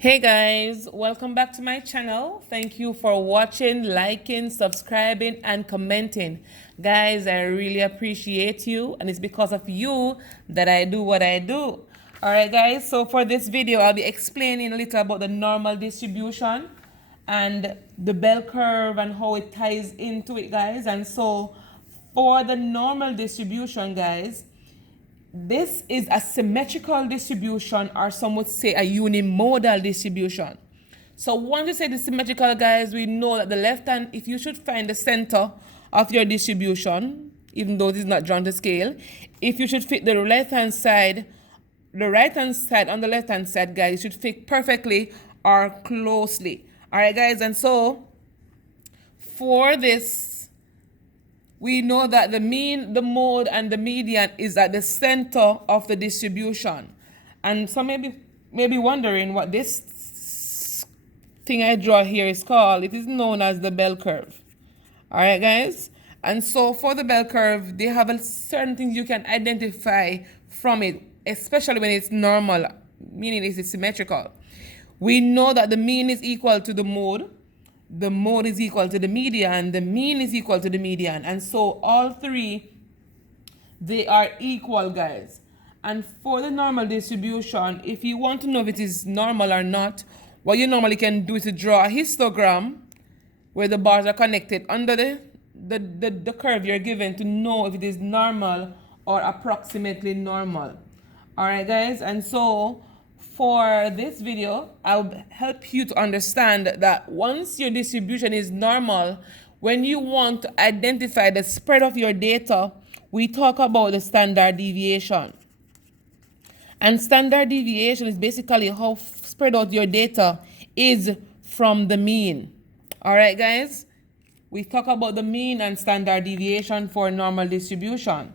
Hey guys, welcome back to my channel. Thank you for watching, liking, subscribing, and commenting. Guys, I really appreciate you, and it's because of you that I do what I do. Alright guys, so for this video, I'll be explaining a little about the normal distribution and the bell curve and how it ties into it, guys. And so for the normal distribution, guys, this is a symmetrical distribution, or some would say a unimodal distribution. So once you say the symmetrical, guys, we know that the left hand, if you should find the center of your distribution, even though this is not drawn to scale, if you should fit the left hand side, the right hand side on the left hand side, guys, you should fit perfectly or closely. All right, guys, and so for this, we know that the mean, the mode, and the median is at the center of the distribution. And some may be wondering what this thing I draw here is called. It is known as the bell curve. All right, guys? And so for the bell curve, they have a certain things you can identify from it, especially when it's normal, meaning it's symmetrical. We know that the mean is equal to the mode is equal to the median, the mean is equal to the median. And so all three, they are equal, guys. And for the normal distribution, if you want to know if it is normal or not, what you normally can do is to draw a histogram where the bars are connected under the curve you're given to know if it is normal or approximately normal. All right, guys, and so for this video, I'll help you to understand that once your distribution is normal, when you want to identify the spread of your data, we talk about the standard deviation. And standard deviation is basically how spread out your data is from the mean. All right, guys? We talk about the mean and standard deviation for normal distribution.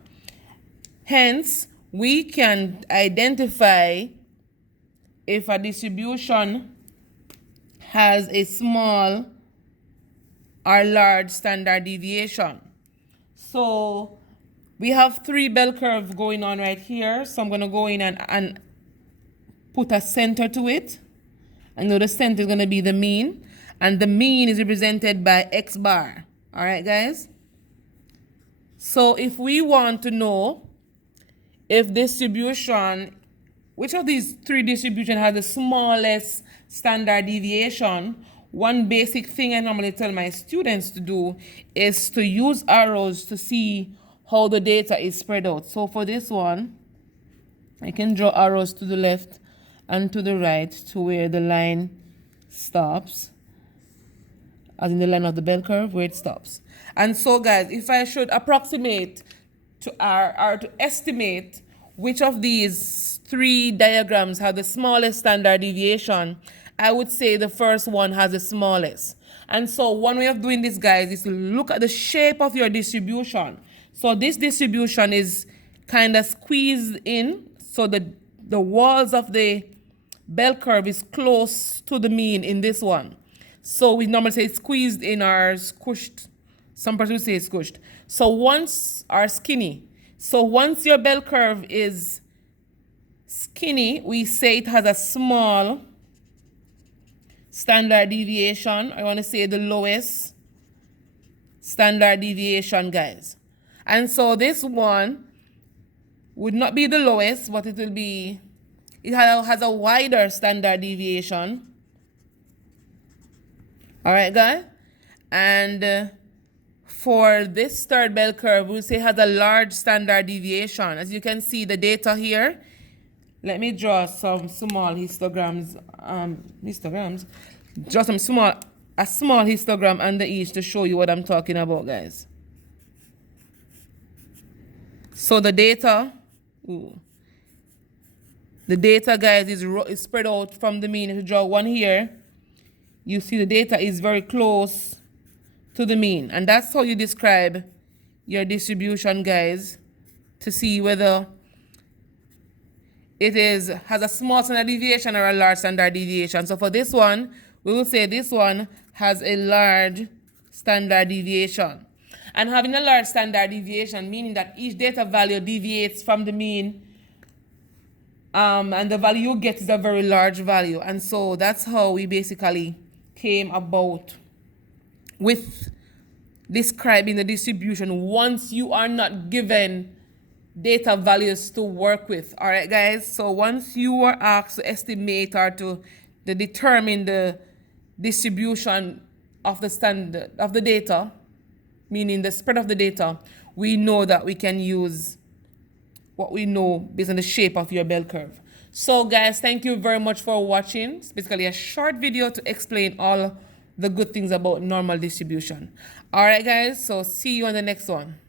Hence, we can identify if a distribution has a small or large standard deviation. So we have three bell curves going on right here. So I'm going to go in and put a center to it. I know the center is going to be the mean. And the mean is represented by X bar. All right, guys? So if we want to know if distribution, which of these three distributions has the smallest standard deviation, one basic thing I normally tell my students to do is to use arrows to see how the data is spread out. So for this one, I can draw arrows to the left and to the right to where the line stops, as in the line of the bell curve where it stops. And so, guys, if I should approximate to or to estimate which of these three diagrams have the smallest standard deviation, I would say the first one has the smallest. And so one way of doing this, guys, is to look at the shape of your distribution. So this distribution is kind of squeezed in, so the walls of the bell curve is close to the mean in this one. So we normally say squeezed in or squished. Some person would say squished. So once, or skinny. So once your bell curve is skinny, we say it has a small standard deviation. I want to say the lowest standard deviation, guys. And so this one would not be the lowest, but it will be, it has a wider standard deviation. All right, guys? And for this third bell curve, we'll say it has a large standard deviation. As you can see, the data here, let me draw some small histograms. Draw a small histogram under each to show you what I'm talking about, guys. So the data, guys, is spread out from the mean. If you draw one here, you see the data is very close to the mean. And that's how you describe your distribution, guys, to see whether it has a small standard deviation or a large standard deviation. So for this one, we will say this one has a large standard deviation. And having a large standard deviation, meaning that each data value deviates from the mean and the value you get is a very large value. And so that's how we basically came about with describing the distribution once you are not given data values to work with. All right, guys. So once you are asked to estimate or to determine the distribution of the standard of the data, meaning the spread of the data, we know that we can use what we know based on the shape of your bell curve. So guys, thank you very much for watching. It's basically a short video to explain all the good things about normal distribution. All right, guys. So see you on the next one.